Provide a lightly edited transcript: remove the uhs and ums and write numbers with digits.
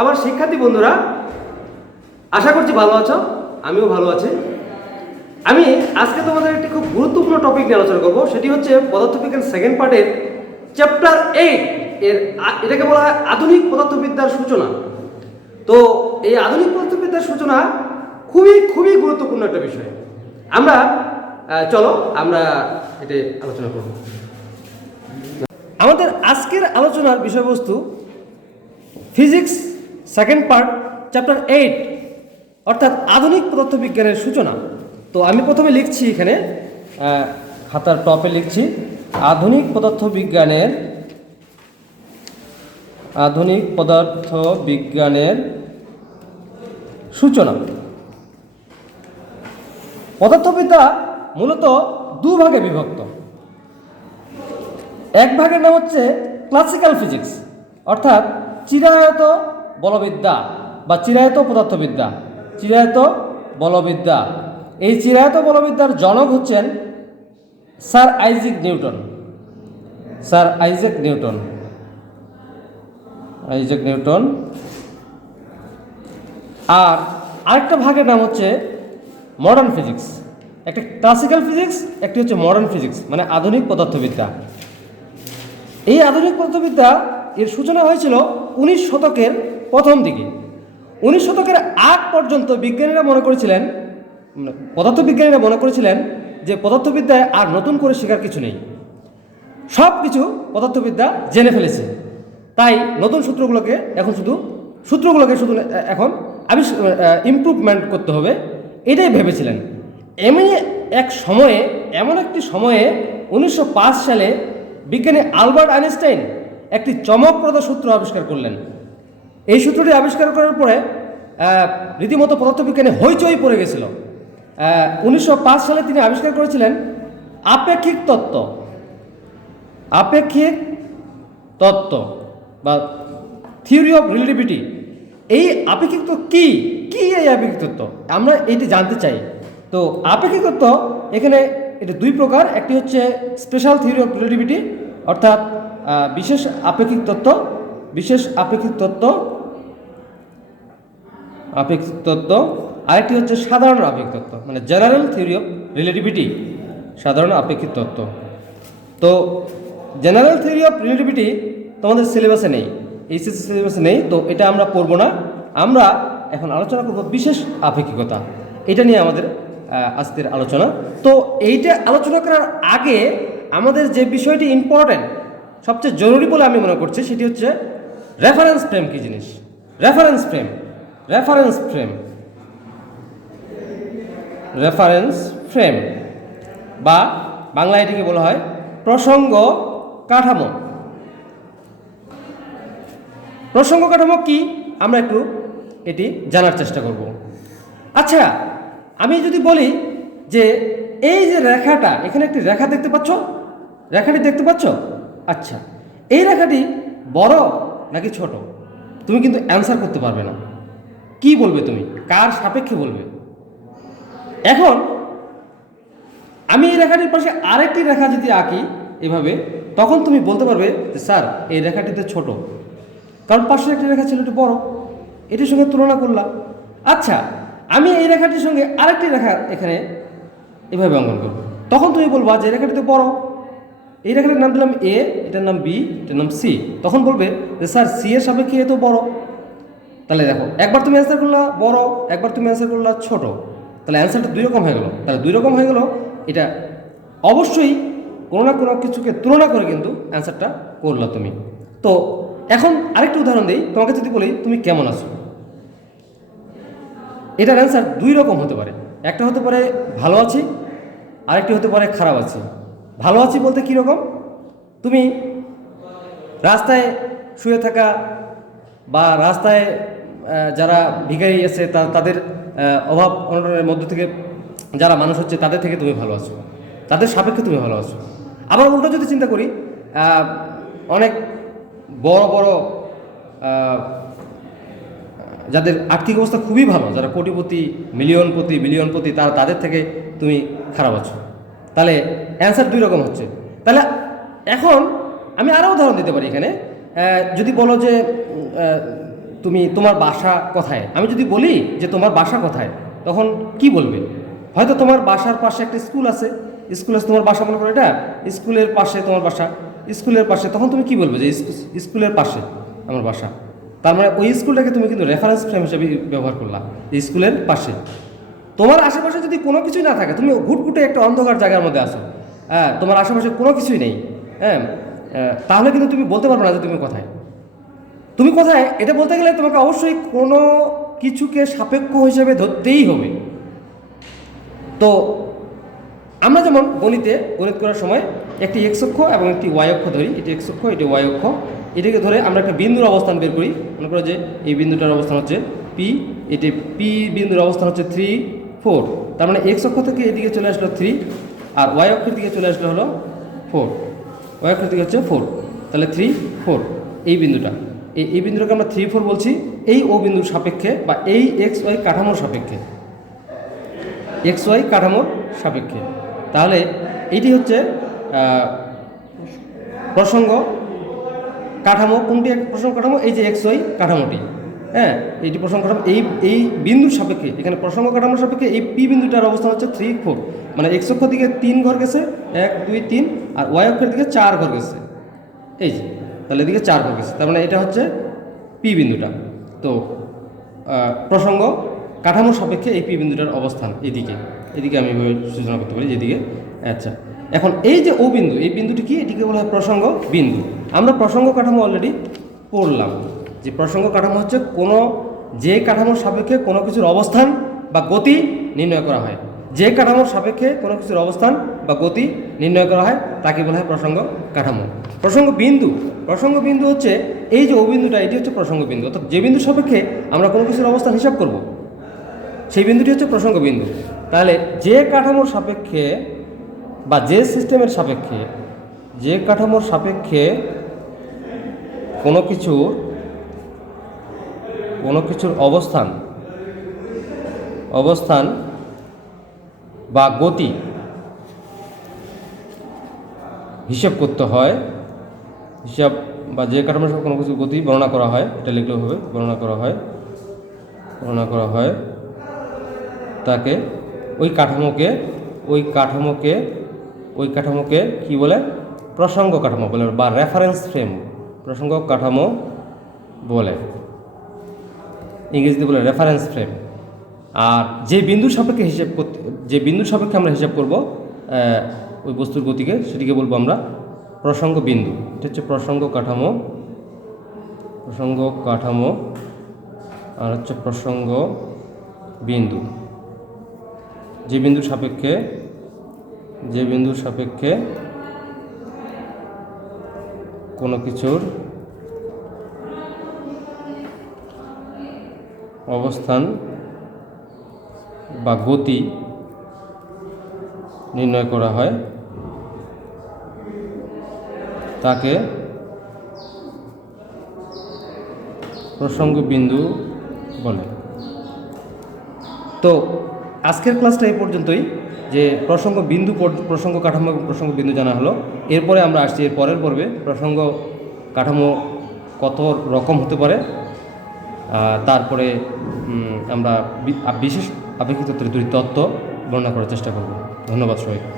আমার শিক্ষার্থী বন্ধুরা, আশা করছি ভালো আছো, আমিও ভালো আছি। আমি আজকে তোমাদের একটি খুব গুরুত্বপূর্ণ টপিক নিয়ে আলোচনা করব, সেটি হচ্ছে পদার্থবিজ্ঞান সেকেন্ড পার্টের চ্যাপ্টার 8 এর এটাকে বলা হয় আধুনিক পদার্থবিদ্যার সূচনা। তো এই আধুনিক পদার্থবিদ্যার সূচনা খুবই গুরুত্বপূর্ণ একটা বিষয়। চলো আমরা এটা আলোচনা করব। আমাদের আজকের আলোচনার বিষয়বস্তু ফিজিক্স সেকেন্ড পার্ট চ্যাপ্টার 8 অর্থাৎ আধুনিক পদার্থবিজ্ঞানের সূচনা। তো আমি প্রথমে লিখছি, এখানে খাতার টপে লিখছি আধুনিক পদার্থবিজ্ঞানের সূচনা। পদার্থবিদ্যা মূলত দুভাগে বিভক্ত। এক ভাগের নাম হচ্ছে ক্লাসিক্যাল ফিজিক্স অর্থাৎ চিরায়ত বলবিদ্যা বা চিরায়ত পদার্থবিদ্যা, চিরায়ত বলবিদ্যা। এই চিরায়ত বলবিদ্যার জনক হচ্ছেন স্যার আইজ্যাক নিউটন। আর আরেকটা ভাগের নাম হচ্ছে মডার্ন ফিজিক্স। একটা ক্লাসিক্যাল ফিজিক্স, একটি হচ্ছে মডার্ন ফিজিক্স, মানে আধুনিক পদার্থবিদ্যা। এই আধুনিক পদার্থবিদ্যা এর সূচনা হয়েছিল 19 শতকের প্রথম দিকে। 19 শতকের আগ পর্যন্ত পদার্থবিজ্ঞানীরা মনে করেছিলেন যে পদার্থবিদ্যায় আর নতুন করে শেখার কিছু নেই, সব কিছু পদার্থবিদ্যা জেনে ফেলেছে। তাই নতুন সূত্রগুলোকে শুধু এখন ইমপ্রুভমেন্ট করতে হবে, এটাই ভেবেছিলেন। এমন একটি সময়ে 1905 সালে বিজ্ঞানী আলবার্ট আইনস্টাইন একটি চমকপ্রদ সূত্র আবিষ্কার করলেন। এই সূত্রটি আবিষ্কার করার পরে রীতিমতো পদার্থবিজ্ঞানে হইচই পড়ে গেছিল। 1905 সালে তিনি আবিষ্কার করেছিলেন আপেক্ষিক তত্ত্ব বা থিওরি অফ রিলেটিভিটি। এই আপেক্ষিক তত্ত্ব কি এই আপেক্ষিক তত্ত্ব আমরা এটি জানতে চাই। তো আপেক্ষিক তত্ত্ব এখানে এটা দুই প্রকার। একটি হচ্ছে স্পেশাল থিওরি অফ রিলেটিভিটি অর্থাৎ বিশেষ আপেক্ষিক তত্ত্ব, আরেকটি হচ্ছে সাধারণ আপেক্ষিক তত্ত্ব, মানে জেনারেল থিওরি অফ রিলেটিভিটি, সাধারণ আপেক্ষিক তত্ত্ব। তো জেনারেল থিওরি অফ রিলেটিভিটি তোমাদের সিলেবাসে নেই, এইচএসসি সিলেবাসে নেই, তো এটা আমরা পড়ব না। আমরা এখন আলোচনা করব বিশেষ আপেক্ষিকতা, এটা নিয়ে আমাদের আজকের আলোচনা। তো এইটা আলোচনা করার আগে আমাদের যে বিষয়টি ইম্পর্টেন্ট, সবচেয়ে জরুরি বলে আমি মনে করছি, সেটি হচ্ছে রেফারেন্স ফ্রেম। কি জিনিস রেফারেন্স ফ্রেম বা বাংলা এটিকে বলা হয় প্রসঙ্গ কাঠামো। প্রসঙ্গ কাঠামো কি আমরা একটু এটি জানার চেষ্টা করব। আচ্ছা, আমি যদি বলি যে এই যে রেখাটা, এখানে একটি রেখা দেখতে পাচ্ছ? আচ্ছা, এই রেখাটি বড় নাকি ছোট? তুমি কিন্তু অ্যান্সার করতে পারবে না। কি বলবে তুমি? কার সাপেক্ষে বলবে? এখন আমি এই রেখাটির পাশে আরেকটি রেখা যদি আঁকি এভাবে, তখন তুমি বলতে পারবে যে স্যার এই রেখাটিতে ছোট, কারণ পাশে একটি রেখা ছিল, এটি বড়, এটির সঙ্গে তুলনা করলাম। আচ্ছা, আমি এই রেখাটির সঙ্গে আরেকটি রেখা এখানে এভাবে অঙ্কন করব, তখন তুমি বলবা যে রেখাটিতে বড়, এই রেখাটির নাম দিলাম এ, এটার নাম বি, এটার নাম সি, তখন বলবে যে স্যার সি এর সাপেক্ষে এ তো বড়। তাহলে দেখো, একবার তুমি অ্যান্সার করলা বড়, একবার তুমি অ্যান্সার করলা ছোট, তাহলে অ্যান্সারটা দুই রকম হয়ে গেল। এটা অবশ্যই কোনো না কোনো কিছুকে তুলনা করে কিন্তু অ্যান্সারটা করলা তুমি। তো এখন আরেকটু উদাহরণ দিই, তোমাকে যদি বলি তুমি কেমন আছো, এটার অ্যান্সার দুই রকম হতে পারে। একটা হতে পারে ভালো আছি, আরেকটি হতে পারে খারাপ আছি। ভালো আছি বলতে কীরকম? তুমি রাস্তায় শুয়ে থাকা বা রাস্তায় যারা ভিখারি আছে তাদের অভাব অনটনের মধ্য থেকে যারা মানুষ হচ্ছে তাদের থেকে তুমি ভালো আছো, তাদের সাপেক্ষে তুমি ভালো আছো। আবার উল্টো যদি চিন্তা করি, অনেক বড় যাদের আর্থিক অবস্থা খুবই ভালো, যারা কোটিপতি, বিলিয়নপতি, তাদের থেকে তুমি খারাপ আছো, তাহলে অ্যান্সার দুই রকম হচ্ছে। তাহলে এখন আমি আরও উদাহরণ দিতে পারি এখানে। যদি বলো যে তুমি তোমার বাসা কোথায়, আমি যদি বলি যে তোমার বাসা কোথায়, তখন কি বলবে? হয়তো তোমার বাসার পাশে একটা স্কুল আছে, স্কুল আছে তোমার বাসা, মনে করো এটা স্কুলের পাশে তোমার বাসা, স্কুলের পাশে, তখন তুমি কি বলবে যে স্কুলের পাশে আমার বাসা। তার মানে ওই স্কুলটাকে তুমি কিন্তু রেফারেন্স ফ্রেম হিসেবে ব্যবহার করলা, স্কুলের পাশে। তোমার আশেপাশে যদি কোনো কিছুই না থাকে, তুমি ঘুটঘুটে একটা অন্ধকার জায়গার মধ্যে আছো, হ্যাঁ, তোমার আশেপাশে কোনো কিছুই নেই, হ্যাঁ, তাহলে কিন্তু তুমি বলতে পারবে না যে তুমি কোথায়। তুমি কোথায় এটা বলতে গেলে তোমাকে অবশ্যই কোনো কিছুকে সাপেক্ষ হিসেবে ধরতেই হবে। তো আমরা যেমন গণিত করার সময় একটি এক্স অক্ষ এবং একটি ওয়াই অক্ষ ধরি, এটি এক্স অক্ষ, এটি ওয়াই অক্ষ, এটাকে ধরে আমরা একটা বিন্দুর অবস্থান বের করি। মনে করো যে এই বিন্দুটার অবস্থান হচ্ছে পি, এটি পি বিন্দুর অবস্থান হচ্ছে 3, 4। তার মানে এক্স অক্ষ থেকে এদিকে চলে আসলো 3, আর ওয়াই অক্ষের দিকে চলে আসলো হলো 4, ওয়াই অক্ষের দিকে হচ্ছে 4, তাহলে 3, 4 এই বিন্দুটা, এই বিন্দুটাকে আমরা 3, 4 বলছি, এই ও বিন্দুর সাপেক্ষে বা এই এক্স ওয়াই কাঠামোর সাপেক্ষে, এক্স ওয়াই কাঠামোর সাপেক্ষে। তাহলে এইটি হচ্ছে প্রসঙ্গ কাঠামো। কোনটি প্রসঙ্গ কাঠামো? এই যে এক্স ওয়াই কাঠামোটি, হ্যাঁ, এইটি প্রসঙ্গ কাঠামো। এই বিন্দুর সাপেক্ষে, এখানে প্রসঙ্গ কাঠামোর সাপেক্ষে এই পি বিন্দুটার অবস্থান হচ্ছে 3, 4, মানে এক্স অক্ষের দিকে 3 ঘর গেছে, 1, 2, 3, আর ওয়াই অক্ষের দিকে 4 ঘর গেছে, এই যে, তাহলে এদিকে 4 ঘর গেছে, তার মানে এটা হচ্ছে পি বিন্দুটা। তো প্রসঙ্গ কাঠামোর সাপেক্ষে এই পি বিন্দুটার অবস্থান এদিকে আমি সূচনা করতে পারি যেদিকে। আচ্ছা, এখন এই যে ও বিন্দু, এই বিন্দুটি কি? এটিকে বলা হয় প্রসঙ্গ বিন্দু। আমরা প্রসঙ্গ কাঠামো অলরেডি পড়লাম যে প্রসঙ্গ কাঠামো হচ্ছে যে কাঠামোর সাপেক্ষে কোনো কিছুর অবস্থান বা গতি নির্ণয় করা হয়। যে কাঠামোর সাপেক্ষে কোনো কিছুর অবস্থান বা গতি নির্ণয় করা হয় তাকে বলা হয় প্রসঙ্গ কাঠামো। প্রসঙ্গ বিন্দু হচ্ছে এই যে ও বিন্দুটা, এটি হচ্ছে প্রসঙ্গ বিন্দু, অর্থাৎ যে বিন্দুর সাপেক্ষে আমরা কোনো কিছুর অবস্থান হিসাব করব সেই বিন্দুটি হচ্ছে প্রসঙ্গ বিন্দু। তাহলে যে কাঠামোর সাপেক্ষে বা যে সিস্টেমের সাপেক্ষে, যে কাঠামোর সাপেক্ষে কোনো কিছুর অবস্থান বা গতি হিসাব করতে হয়, বা যে কাঠামোর সাথে কোনো কিছুর গতি বর্ণনা করা হয়, এটা লিখলেও হবে, বর্ণনা করা হয় তাকে ওই কাঠামোকে কি বলে? প্রসঙ্গ কাঠামো বলে, বা রেফারেন্স ফ্রেম, প্রসঙ্গ কাঠামো বলে, ইংরেজিতে বলে রেফারেন্স ফ্রেম। আর যে বিন্দুর সাপেক্ষে আমরা হিসাব করব ওই বস্তুর গতিকে, সেটিকে বলবো আমরা প্রসঙ্গ বিন্দু। এটা হচ্ছে প্রসঙ্গ কাঠামো আর হচ্ছে প্রসঙ্গ বিন্দু। যে বিন্দুর সাপেক্ষে কোনো কিছুর অবস্থান বা গতি নির্ণয় করা হয় তাকে প্রসঙ্গ বিন্দু বলে। তো আজকের ক্লাসটা এই পর্যন্তই, যে প্রসঙ্গ কাঠামো এবং প্রসঙ্গ বিন্দু জানা হলো। এরপরে আমরা আসছি এর পরের পর্বে প্রসঙ্গ কাঠামো কত রকম হতে পারে, তারপরে আমরা বিশেষ আপেক্ষিক তত্ত্বের দুটি তত্ত্ব বর্ণনা করার চেষ্টা করব। ধন্যবাদ সবাইকে।